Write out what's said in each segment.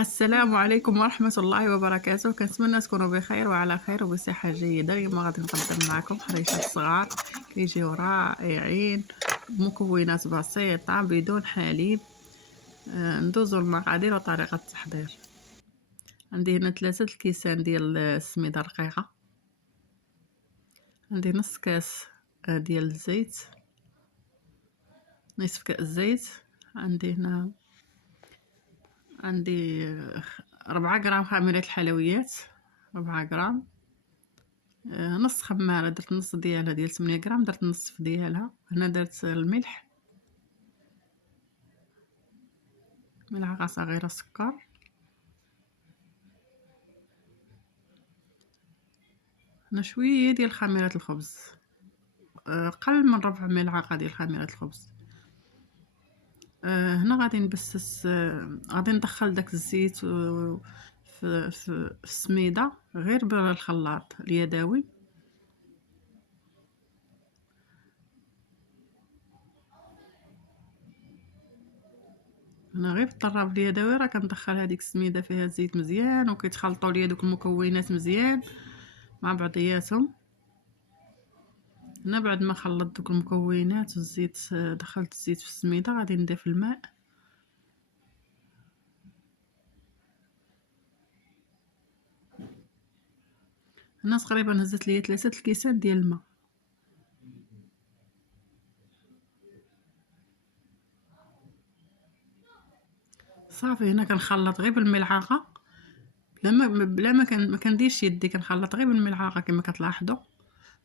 السلام عليكم ورحمة الله وبركاته. كنتمنى تكونوا بخير وعلى خير وبصحة جيدة. اليوم غادي نقدم معكم حريشات صغار كيجيو رائعين بمكونات بسيطة بدون حليب. ندوزو المقادير وطريقة التحضير. عندي هنا 3 الكيسان ديال السميدة رقيقة، عندي نص كاس ديال الزيت، نصف كاس زيت، عندي هنا 4 غرام خميرة الحلويات، 4 غرام، نص خمارة درت نص ديالها ديال 8 غرام، درت النصف ديالها. هنا درت الملح، ملعقة صغيرة سكر، هنا شوية ديال خميرة الخبز، قل من ربع ملعقة ديال خميرة الخبز. هنا غادي نبسس، غادي ندخل داك الزيت في السميدة غير بالخلاط اليدوي. هنا غير بالطراب اليدوي راه كندخل هذيك السميده فيها الزيت مزيان وكيتخلطوا ليا دوك المكونات مزيان مع بعضياتهم. هنا بعد ما خلطت دوك المكونات والزيت، دخلت الزيت في السميده، غادي نضيف الماء. هنا تقريبا هزت ليا 3 الكيسان ديال الماء. صافي هنا كنخلط غير بالملعقه، بلا ما كنديرش يدي، كنخلط غير بالملعقه كما كتلاحظوا.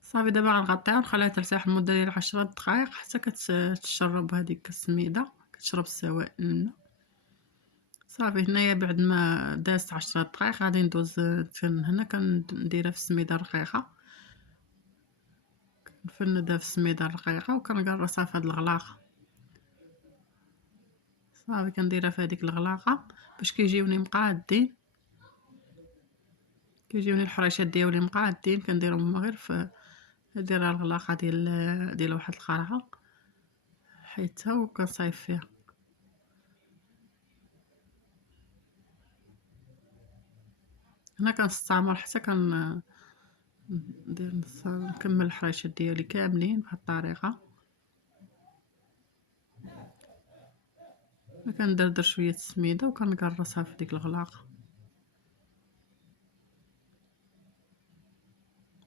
صافي دابا غنغطيها ونخليها ترتاح لمده ديال 10 دقائق حتى كتشرب هذيك السميده، كتشرب السوائل الماء. صافي هنايا بعد ما دازت 10 دقائق غادي ندوز هنا كنديرها في السميده الرقيقه، كنفندها في السميده الرقيقه وكنقرصها في هاد الغلاقه. صافي كنديرها في هذيك الغلاقه باش كيجيوني مقادين، كيجيوني الحريشات ديالي مقادين، كنديرهم غير في نديرها الغلاقه ديال واحد القرعه حيتها وكنصايب فيها. هنا كنستعمر حتى ندير نكمل الحريشات ديالي كاملين بهاد الطريقه. كندردر شويه السميده وكنقرصها في ديك الغلاقه.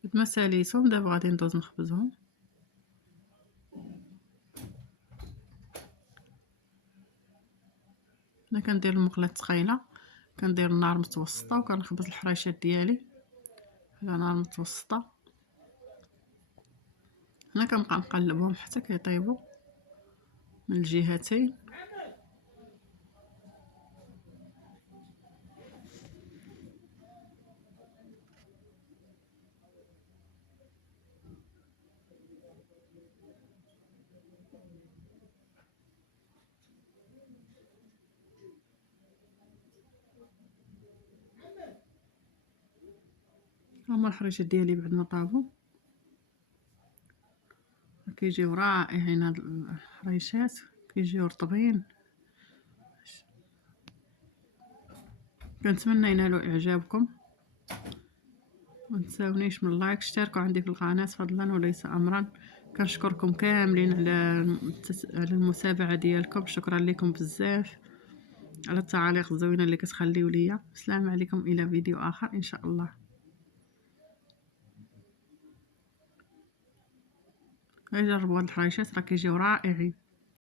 بعد ما ساليتهم دابا غادي ندوز نخبزهم. انا كندير المقله ثقيله، كندير النار متوسطه وكنخبز الحريشات ديالي على نار متوسطه. هنا كنبقى نقلبهم حتى كيطيبوا من الجهتين. هما الحريشات ديالي بعد ما طابوا كيجيو رائعين. هاد الحريشات كيجيو رطبين. كنتمنى ينالوا اعجابكم، متنساونيش من اللايك، اشتركوا عندي في القناه فضلا وليس امرا. كنشكركم كاملين على المتابعه ديالكم، شكرا لكم بزاف على التعاليق الزوينه اللي كتخليو ليا. السلام عليكم، الى فيديو اخر ان شاء الله. جربوا هاد الحريشات راه كيجيو رائعين.